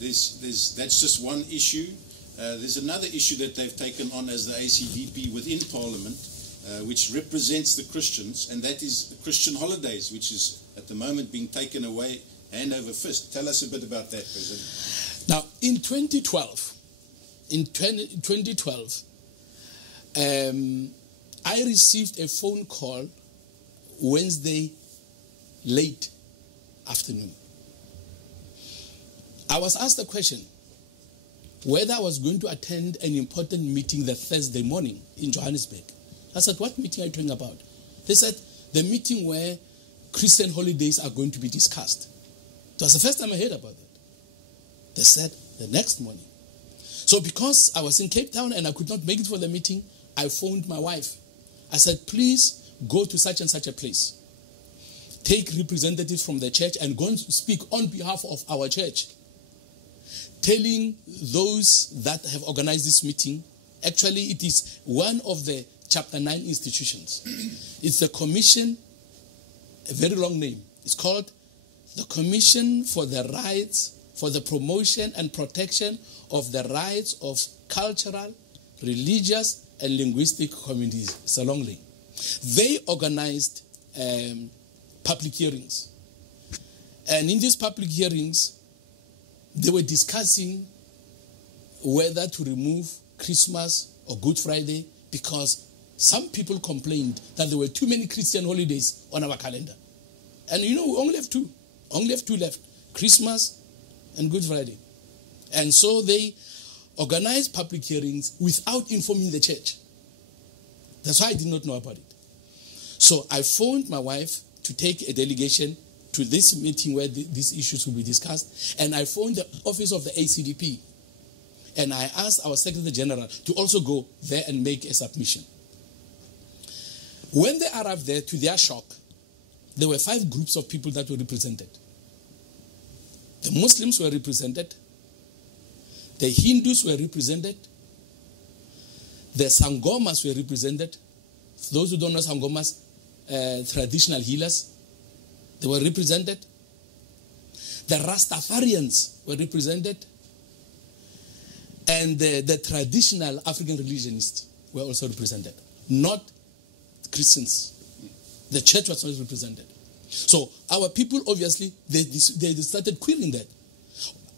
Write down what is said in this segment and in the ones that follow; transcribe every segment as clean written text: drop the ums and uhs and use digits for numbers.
that's just one issue. There's another issue that they've taken on as the ACDP within Parliament, which represents the Christians, and that is the Christian holidays, which is at the moment being taken away hand over fist. Tell us a bit about that, President. Now, in 2012, I received a phone call Wednesday late afternoon. I was asked a question whether I was going to attend an important meeting that Thursday morning in Johannesburg. I said, what meeting are you talking about? They said, the meeting where Christian holidays are going to be discussed. It was the first time I heard about it. They said, the next morning. So because I was in Cape Town and I could not make it for the meeting, I phoned my wife. I said, please go to such and such a place. Take representatives from the church and go and speak on behalf of our church, telling those that have organized this meeting. Actually, it is one of the Chapter 9 institutions. It's a commission, a very long name. It's called the Commission for the Rights, for the Promotion and Protection of the Rights of Cultural, Religious, and Linguistic Communities. It's a long name. They organized public hearings. And in these public hearings, they were discussing whether to remove Christmas or Good Friday because some people complained that there were too many Christian holidays on our calendar. And we only have two. Only have two left. Christmas and Good Friday. And so they organized public hearings without informing the church. That's why I did not know about it. So I phoned my wife to take a delegation to this meeting where these issues will be discussed. And I phoned the office of the ACDP. And I asked our Secretary General to also go there and make a submission. When they arrived there, to their shock, there were 5 groups of people that were represented. The Muslims were represented. The Hindus were represented. The Sangomas were represented. For those who don't know Sangomas, traditional healers, they were represented. The Rastafarians were represented. And the traditional African religionists were also represented. Not Christians. The church was not represented. So our people, obviously, they started querying that.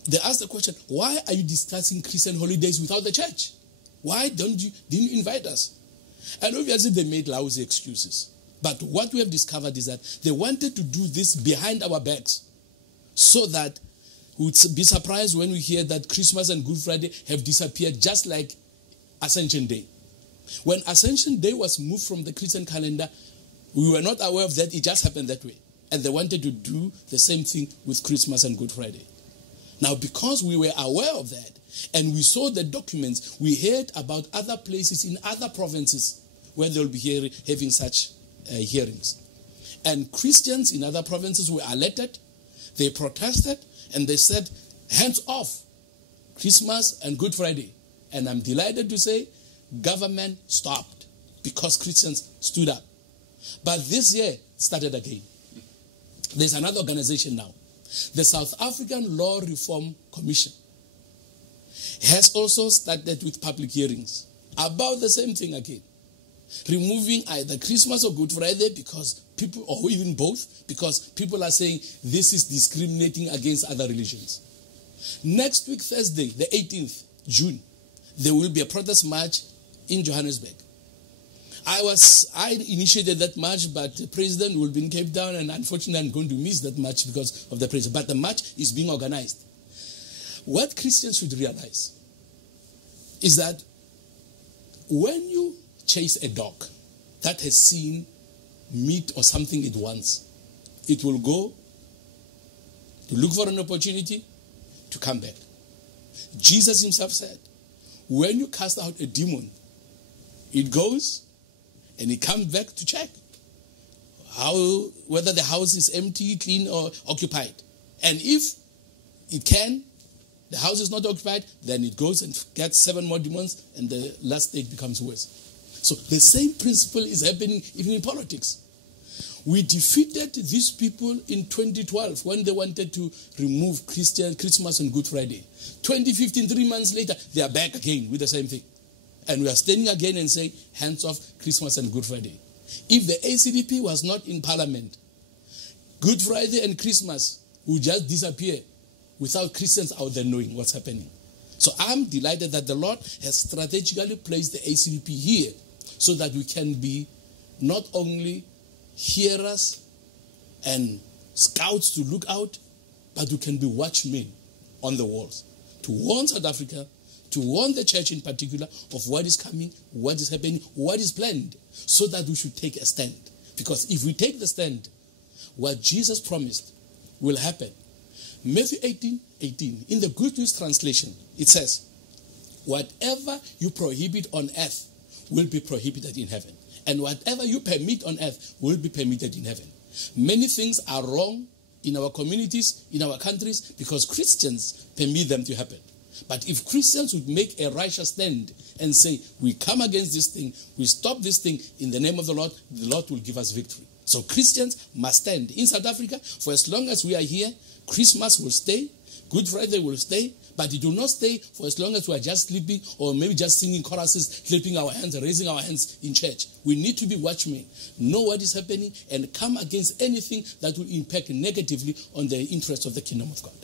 They asked the question, why are you discussing Christian holidays without the church? Why didn't you invite us? And obviously they made lousy excuses. But what we have discovered is that they wanted to do this behind our backs so that we would be surprised when we hear that Christmas and Good Friday have disappeared just like Ascension Day. When Ascension Day was moved from the Christian calendar, we were not aware of that. It just happened that way. And they wanted to do the same thing with Christmas and Good Friday. Now, because we were aware of that, and we saw the documents, we heard about other places in other provinces where they will be having such hearings. And Christians in other provinces were alerted, they protested, and they said, hands off Christmas and Good Friday. And I'm delighted to say, government stopped because Christians stood up. But this year started again. There's another organization now. The South African Law Reform Commission has also started with public hearings about the same thing again. Removing either Christmas or Good Friday because people, or even both, because people are saying this is discriminating against other religions. Next week, Thursday, the 18th June, there will be a protest march in Johannesburg. I initiated that march, but the president will be in Cape Town, and unfortunately I'm going to miss that march because of the president. But the march is being organized. What Christians should realize is that when you chase a dog that has seen meat or something it wants, it will go to look for an opportunity to come back. Jesus himself said, when you cast out a demon, it goes and it comes back to check whether the house is empty, clean, or occupied. And if it can, the house is not occupied, then it goes and gets 7 more demons, and the last stage becomes worse. So the same principle is happening even in politics. We defeated these people in 2012 when they wanted to remove Christmas and Good Friday. 2015, 3 months later, they are back again with the same thing. And we are standing again and saying, hands off Christmas and Good Friday. If the ACDP was not in parliament, Good Friday and Christmas would just disappear without Christians out there knowing what's happening. So I'm delighted that the Lord has strategically placed the ACDP here so that we can be not only hearers and scouts to look out, but we can be watchmen on the walls to warn South Africa, to warn the church in particular of what is coming, what is happening, what is planned, so that we should take a stand. Because if we take the stand, what Jesus promised will happen. Matthew 18, in the Good News translation, it says, whatever you prohibit on earth will be prohibited in heaven. And whatever you permit on earth will be permitted in heaven. Many things are wrong in our communities, in our countries, because Christians permit them to happen. But if Christians would make a righteous stand and say, we come against this thing, we stop this thing in the name of the Lord will give us victory. So Christians must stand. In South Africa, for as long as we are here, Christmas will stay, Good Friday will stay, but it will not stay for as long as we are just sleeping or maybe just singing choruses, clapping our hands, raising our hands in church. We need to be watchmen, know what is happening, and come against anything that will impact negatively on the interests of the kingdom of God.